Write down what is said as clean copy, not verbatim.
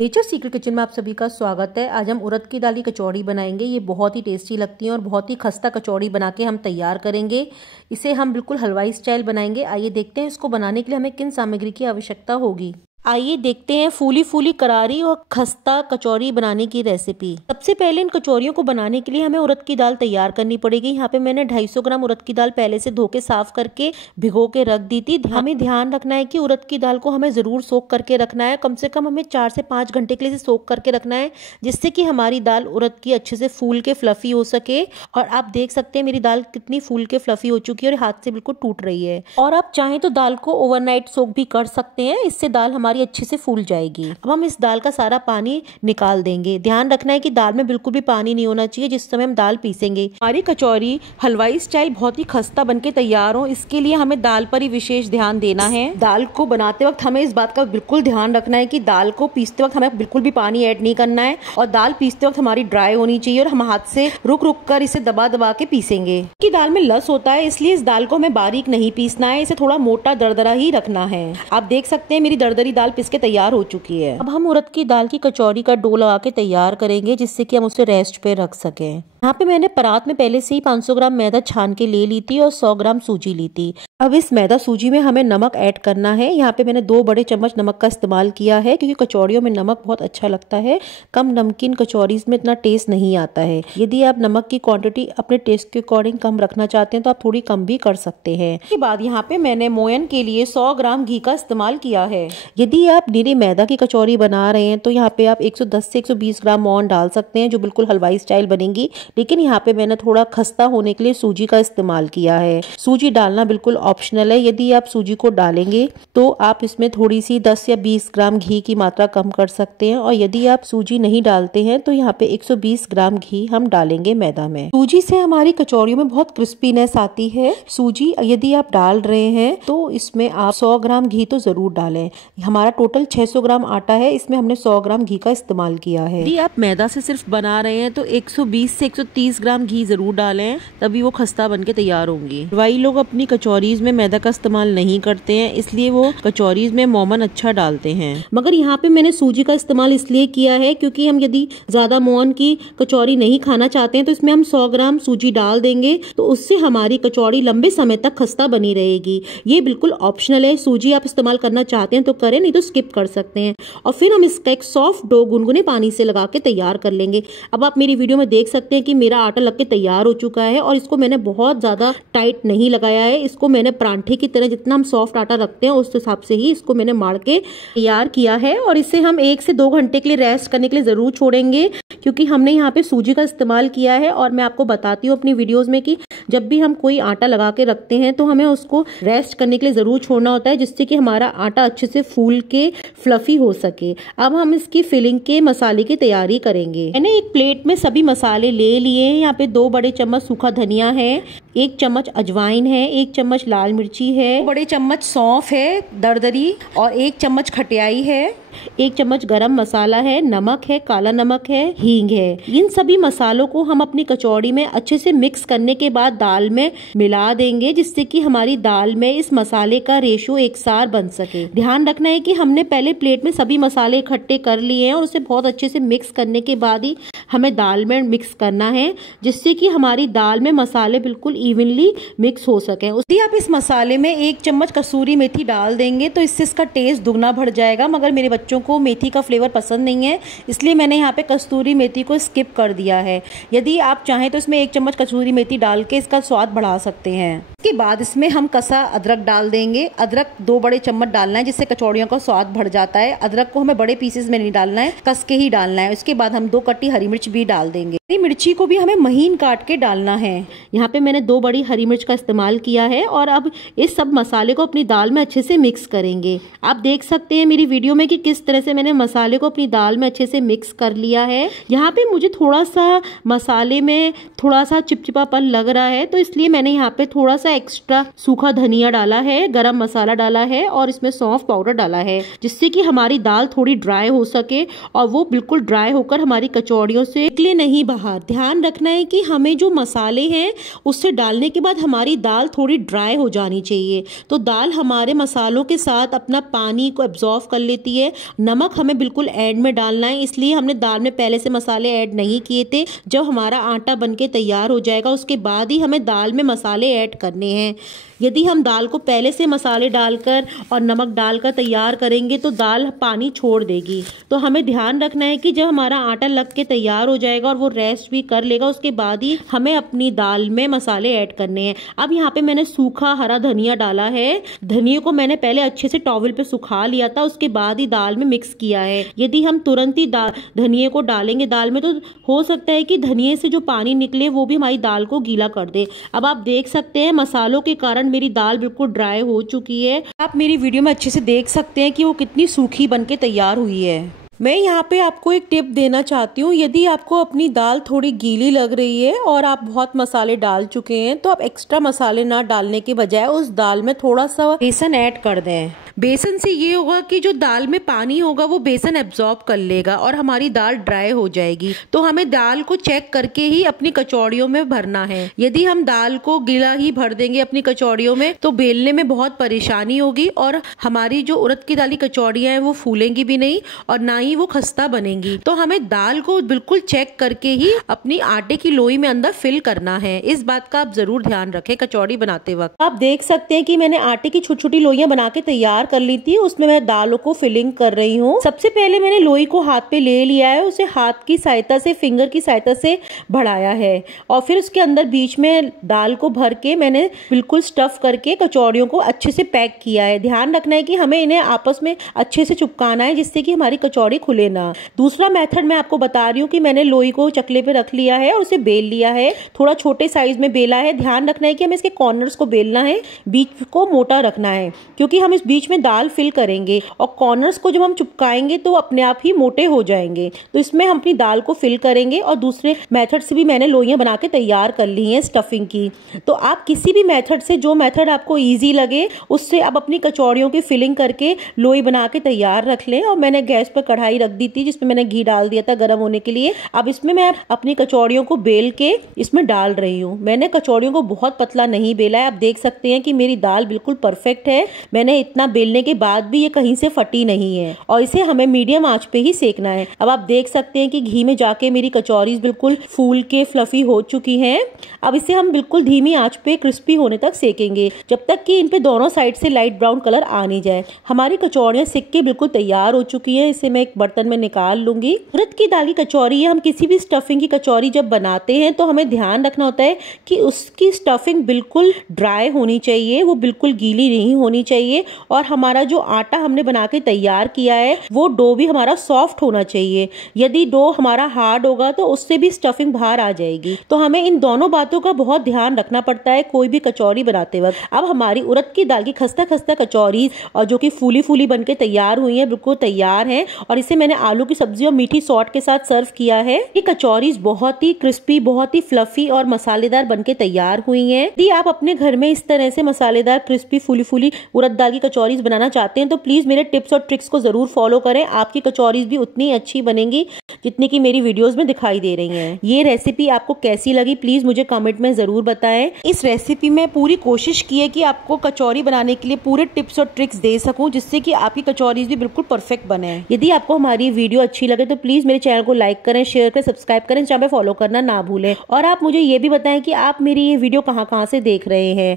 Nature secret kitchen में आप सभी का स्वागत है। आज हम उड़द की दाल की कचौड़ी बनाएंगे। ये बहुत ही टेस्टी लगती है और बहुत ही खस्ता कचौड़ी बना के हम तैयार करेंगे। इसे हम बिल्कुल हलवाई स्टाइल बनाएंगे। आइए देखते हैं इसको बनाने के लिए हमें किन सामग्री की आवश्यकता होगी। आइए देखते हैं फूली फूली करारी और खस्ता कचौरी बनाने की रेसिपी। सबसे पहले इन कचौरियों को बनाने के लिए हमें उड़द की दाल तैयार करनी पड़ेगी। यहाँ पे मैंने 250 ग्राम उड़द की दाल पहले से धो के साफ करके भिगो के रख दी थी। हमें ध्यान रखना है कि उड़द की दाल को हमें जरूर सोख करके रखना है। कम से कम हमें 4 से 5 घंटे के लिए सोख करके रखना है, जिससे कि हमारी दाल उड़द की अच्छे से फूल के फ्लफी हो सके। और आप देख सकते हैं मेरी दाल कितनी फूल के फ्लफी हो चुकी है और हाथ से बिल्कुल टूट रही है। और आप चाहें तो दाल को ओवरनाइट सोख भी कर सकते हैं, इससे दाल हमारी अच्छे से फूल जाएगी। अब हम इस दाल का सारा पानी निकाल देंगे। ध्यान रखना है कि दाल में बिल्कुल भी पानी नहीं होना चाहिए जिस समय हम दाल पीसेंगे। हमारी कचौरी हलवाई स्टाइल बहुत ही खस्ता बनके तैयार हो, इसके लिए हमें दाल पर ही विशेष ध्यान देना है। दाल को बनाते वक्त हमें इस बात का बिल्कुल ध्यान रखना है कि दाल को पीसते वक्त हमें बिल्कुल भी पानी ऐड नहीं करना है और दाल पीसते वक्त हमारी ड्राई होनी चाहिए और हम हाथ से रुक रुक कर इसे दबा दबा के पीसेंगे। कि दाल में लस होता है, इसलिए इस दाल को हमें बारीक नहीं पीसना है, इसे थोड़ा मोटा दरदरा ही रखना है। आप देख सकते हैं मेरी दरदरी दाल पीस के तैयार हो चुकी है। अब हम उड़द की दाल की कचौरी का डो लगा के तैयार करेंगे, जिससे कि हम उसे रेस्ट पे रख सकें। यहाँ पे मैंने परात में पहले से ही 500 ग्राम मैदा छान के ले ली थी और 100 ग्राम सूजी ली थी। अब इस मैदा सूजी में हमें नमक ऐड करना है। यहाँ पे मैंने 2 बड़े चम्मच नमक का इस्तेमाल किया है, क्योंकि कचौड़ियों में नमक बहुत अच्छा लगता है। कम नमकीन कचौड़ी में इतना टेस्ट नहीं आता है। यदि आप नमक की क्वांटिटी अपने टेस्ट के अकॉर्डिंग कम रखना चाहते हैं तो आप थोड़ी कम भी कर सकते हैं। इसके बाद यहाँ पे मैंने मोयन के लिए 100 ग्राम घी का इस्तेमाल किया है। यदि आप निरी मैदा की कचौरी बना रहे हैं तो यहाँ पे आप 110 से 120 ग्राम मोयन डाल सकते हैं, जो बिल्कुल हलवाई स्टाइल बनेगी। लेकिन यहाँ पे मैंने थोड़ा खस्ता होने के लिए सूजी का इस्तेमाल किया है। सूजी डालना बिल्कुल ऑप्शनल है। यदि आप सूजी को डालेंगे तो आप इसमें थोड़ी सी 10 या 20 ग्राम घी की मात्रा कम कर सकते हैं, और यदि आप सूजी नहीं डालते हैं तो यहाँ पे 120 ग्राम घी हम डालेंगे मैदा में। सूजी से हमारी कचौरियों में बहुत क्रिस्पीनेस आती है। सूजी यदि आप डाल रहे हैं तो इसमें आप 100 ग्राम घी तो जरूर डालें। हमारा टोटल 600 ग्राम आटा है, इसमें हमने 100 ग्राम घी का इस्तेमाल किया है। यदि आप मैदा से सिर्फ बना रहे हैं तो 120 से 130 ग्राम घी जरूर डालें, तभी वो खस्ता बनके तैयार होंगी। हलवाई लोग अपनी कचौरीज में मैदा का इस्तेमाल नहीं करते हैं, इसलिए वो कचौरीज में मोमन अच्छा डालते हैं। मगर यहाँ पे मैंने सूजी का इस्तेमाल इसलिए किया है क्योंकि हम यदि ज्यादा मोहन की कचौरी नहीं खाना चाहते हैं तो इसमें हम 100 ग्राम सूजी डाल देंगे, तो उससे हमारी कचौड़ी लंबे समय तक खस्ता बनी रहेगी। ये बिल्कुल ऑप्शनल है। सूजी आप इस्तेमाल करना चाहते हैं तो करें, नहीं तो स्किप कर सकते हैं। और फिर हम इसका एक सॉफ्ट डो गुनगुने पानी से लगा के तैयार कर लेंगे। अब आप मेरी वीडियो में देख सकते हैं कि मेरा आटा लग के तैयार हो चुका है, और इसको मैंने बहुत ज्यादा टाइट नहीं लगाया है। इसको मैंने परांठे की तरह जितना हम सॉफ्ट आटा रखते हैं उस हिसाब से ही इसको मैंने मार के तैयार किया है। और इसे हम 1 से 2 घंटे के लिए रेस्ट करने के लिए जरूर छोड़ेंगे, क्योंकि हमने यहाँ पे सूजी का इस्तेमाल किया है। और मैं आपको बताती हूँ अपनी वीडियोस में कि जब भी हम कोई आटा लगा के रखते हैं तो हमें उसको रेस्ट करने के लिए जरूर छोड़ना होता है, जिससे कि हमारा आटा अच्छे से फूल के फ्लफी हो सके। अब हम इसकी फिलिंग के मसाले की तैयारी करेंगे। मैंने एक प्लेट में सभी मसाले ले लिए हैं। यहाँ पे 2 बड़े चम्मच सूखा धनिया है, 1 चम्मच अजवाइन है, 1 चम्मच लाल मिर्ची है, 2 बड़े चम्मच सौंफ है दरदरी, और 1 चम्मच खटियाई है, 1 चम्मच गरम मसाला है, नमक है, काला नमक है, हींग है। इन सभी मसालों को हम अपनी कचौड़ी में अच्छे से मिक्स करने के बाद दाल में मिला देंगे, जिससे कि हमारी दाल में इस मसाले का रेशो एकसार बन सके। ध्यान रखना है कि हमने पहले प्लेट में सभी मसाले इकट्ठे कर लिए हैं और उसे बहुत अच्छे से मिक्स करने के बाद ही हमें दाल में मिक्स करना है, जिससे कि हमारी दाल में मसाले बिल्कुल इवनली मिक्स हो सके। यदि आप इस मसाले में 1 चम्मच कसूरी मेथी डाल देंगे तो इससे इसका टेस्ट दुगना बढ़ जाएगा। मगर मेरे बच्चों को मेथी का फ्लेवर पसंद नहीं है, इसलिए मैंने यहाँ पे कस्तूरी मेथी को स्किप कर दिया है। यदि आप चाहें तो इसमें 1 चम्मच कसूरी मेथी डाल के इसका स्वाद बढ़ा सकते हैं। इसके बाद इसमें हम कसा अदरक डाल देंगे। अदरक 2 बड़े चम्मच डालना है, जिससे कचौड़ियों का स्वाद बढ़ जाता है। अदरक को हमें बड़े पीसेस में नहीं डालना है, कस के ही डालना है। उसके बाद हम 2 कट्टी हरी मिर्च भी डाल देंगे। हरी मिर्ची को भी हमें महीन काट के डालना है। यहाँ पे मैंने 2 बड़ी हरी मिर्च का इस्तेमाल किया है। और अब इस सब मसाले को अपनी दाल में अच्छे से मिक्स करेंगे। आप देख सकते हैं मेरी वीडियो में कि किस तरह से मैंने मसाले को अपनी दाल में अच्छे से मिक्स कर लिया है। यहाँ पे मुझे थोड़ा सा मसाले में थोड़ा सा चिपचिपापन लग रहा है, तो इसलिए मैंने यहाँ पे थोड़ा सा एक्स्ट्रा सूखा धनिया डाला है, गरम मसाला डाला है और इसमें सौंफ पाउडर डाला है, जिससे कि हमारी दाल थोड़ी ड्राई हो सके और वो बिल्कुल ड्राई होकर हमारी कचौड़ियों से निकले नहीं बाहर। ध्यान रखना है कि हमें जो मसाले हैं उससे डालने के बाद हमारी दाल थोड़ी ड्राई हो जानी चाहिए। तो दाल हमारे मसालों के साथ अपना पानी को एब्जॉर्व कर लेती है। नमक हमें बिल्कुल एंड में डालना है, इसलिए हमने दाल में पहले से मसाले ऐड नहीं किए थे। जब हमारा आटा बनके तैयार हो जाएगा उसके बाद ही हमें दाल में मसाले ऐड करने हैं। यदि हम दाल को पहले से मसाले डालकर और नमक डालकर तैयार करेंगे तो दाल पानी छोड़ देगी। तो हमें ध्यान रखना है कि जब हमारा आटा लग के तैयार हो जाएगा और वो रेस्ट भी कर लेगा उसके बाद ही हमें अपनी दाल में मसाले ऐड करने हैं। अब यहाँ पे मैंने सूखा हरा धनिया डाला है। धनिया को मैंने पहले अच्छे से टॉवल पे सुखा लिया था, उसके बाद ही दाल में मिक्स किया है। यदि हम तुरंत ही धनिया को डालेंगे दाल में तो हो सकता है कि धनिया से जो पानी निकले वो भी हमारी दाल को गीला कर दे। अब आप देख सकते हैं मसालों के कारण मेरी दाल बिल्कुल ड्राई हो चुकी है। आप मेरी वीडियो में अच्छे से देख सकते हैं कि वो कितनी सूखी बनके तैयार हुई है। मैं यहाँ पे आपको एक टिप देना चाहती हूँ। यदि आपको अपनी दाल थोड़ी गीली लग रही है और आप बहुत मसाले डाल चुके हैं तो आप एक्स्ट्रा मसाले ना डालने के बजाय उस दाल में थोड़ा सा बेसन ऐड कर दें। बेसन से ये होगा कि जो दाल में पानी होगा वो बेसन एब्जॉर्ब कर लेगा और हमारी दाल ड्राई हो जाएगी। तो हमें दाल को चेक करके ही अपनी कचौड़ियों में भरना है। यदि हम दाल को गीला ही भर देंगे अपनी कचौड़ियों में तो बेलने में बहुत परेशानी होगी और हमारी जो उड़द की दाल की कचौड़ियाँ हैं वो फूलेंगी भी नहीं और ना ही वो खस्ता बनेंगी। तो हमें दाल को बिल्कुल चेक करके ही अपनी आटे की लोई में अंदर फिल करना है। इस बात का आप जरूर ध्यान रखें कचौड़ी बनाते वक्त। आप देख सकते हैं कि मैंने आटे की छोटी छोटी लोइयां बना के तैयार कर ली थी। उसमें मैं दालों को फिलिंग कर रही हूँ। सबसे पहले मैंने लोई को हाथ पे ले लिया है, उसे हाथ की सहायता से फिंगर की सहायता से बढ़ाया है और फिर उसके अंदर बीच में दाल को भर के मैंने बिल्कुल स्टफ करके कचौड़ियों को अच्छे से पैक किया है। ध्यान रखना है कि हमें इन्हें आपस में अच्छे से चिपकाना है जिससे कि हमारी कचौड़ी खुले ना। दूसरा मेथड मैं आपको बता रही हूँ कि मैंने लोई को चकले पे रख लिया है और उसे बेल लिया है। थोड़ा छोटे साइज में बेला है। ध्यान रखना है कि हमें इसके कॉर्नर्स को बेलना है, बीच को मोटा रखना है क्योंकि हम इस बीच में दाल फिल करेंगे और कॉर्नर्स को जब हम चिपकाएंगे तो अपने आप ही मोटे हो जाएंगे। तो इसमें हम अपनी दाल को फिल करेंगे और दूसरे मेथड से भी मैंने लोइयां बना के तैयार कर ली हैं स्टफिंग की। तो आप किसी भी मेथड से जो मेथड आपको इजी लगे उससे आप अपनी कचौड़ियों की फिलिंग करके लोई बना के तैयार रख लें। और मैंने गैस पर कढ़ाई रख दी थी जिसमें मैंने घी डाल दिया था गर्म होने के लिए। अब इसमें मैं अपनी कचौड़ियों को बेल के इसमें डाल रही हूँ। मैंने कचौड़ियों को बहुत पतला नहीं बेला है। आप देख सकते हैं कि मेरी दाल बिल्कुल परफेक्ट है। मैंने इतना बेलने के बाद भी ये कहीं से फटी नहीं है और इसे हमें मीडियम आंच पे ही सेकना है। अब आप देख सकते हैं कि घी में जाके मेरी कचौरीज बिल्कुल फूल के फ्लफी हो चुकी हैं। अब इसे हम बिल्कुल धीमी आंच पे क्रिस्पी होने तक सेकेंगे जब तक कि इन पे दोनों साइड से लाइट ब्राउन कलर आ नहीं जाए। हमारी कचौड़ियां सिक के बिल्कुल तैयार हो चुकी हैं। इसे मैं एक बर्तन में निकाल लूंगी। उड़द की दाल की कचौरी या हम किसी भी स्टफिंग की कचौरी जब बनाते हैं तो हमें ध्यान रखना होता है कि उसकी स्टफिंग बिल्कुल ड्राई होनी चाहिए, वो बिल्कुल गीली नहीं होनी चाहिए और हमारा जो आटा हमने बना के तैयार किया है वो डो भी हमारा सॉफ्ट होना चाहिए। यदि डो हमारा हार्ड होगा तो उससे भी स्टफिंग बाहर आ जाएगी। तो हमें इन दोनों बातों का बहुत ध्यान रखना पड़ता है कोई भी कचौरी बनाते वक्त। अब हमारी उड़द की दाल की खस्ता खस्ता कचौरी और जो कि फूली फूली बनके तैयार हुई है बिल्कुल तैयार है और इसे मैंने आलू की सब्जी और मीठी सॉस के साथ सर्व किया है। ये कचौरीज बहुत ही क्रिस्पी, बहुत ही फ्लफी और मसालेदार बनके तैयार हुई हैं। यदि आप अपने घर में इस तरह से मसालेदार क्रिस्पी फूली फूली उड़द दाल की कचौरीज बनाना चाहते हैं तो प्लीज मेरे टिप्स और ट्रिक्स को जरूर फॉलो करें। आपकी कचौरीज भी उतनी अच्छी बनेंगी जितनी की मेरी वीडियोस में दिखाई दे रही हैं। ये रेसिपी आपको कैसी लगी प्लीज मुझे कमेंट में जरूर बताएं। इस रेसिपी में पूरी कोशिश की है कि आपको कचौरी बनाने के लिए पूरे टिप्स और ट्रिक्स दे सकूं जिससे कि आपकी कचौरीज भी बिल्कुल परफेक्ट बने। यदि आपको हमारी वीडियो अच्छी लगे तो प्लीज मेरे चैनल को लाइक करें, शेयर करें, सब्सक्राइब करें, चैनल पे फॉलो करना ना भूलें। और आप मुझे ये भी बताएं कि आप मेरी ये वीडियो कहाँ से देख रहे हैं।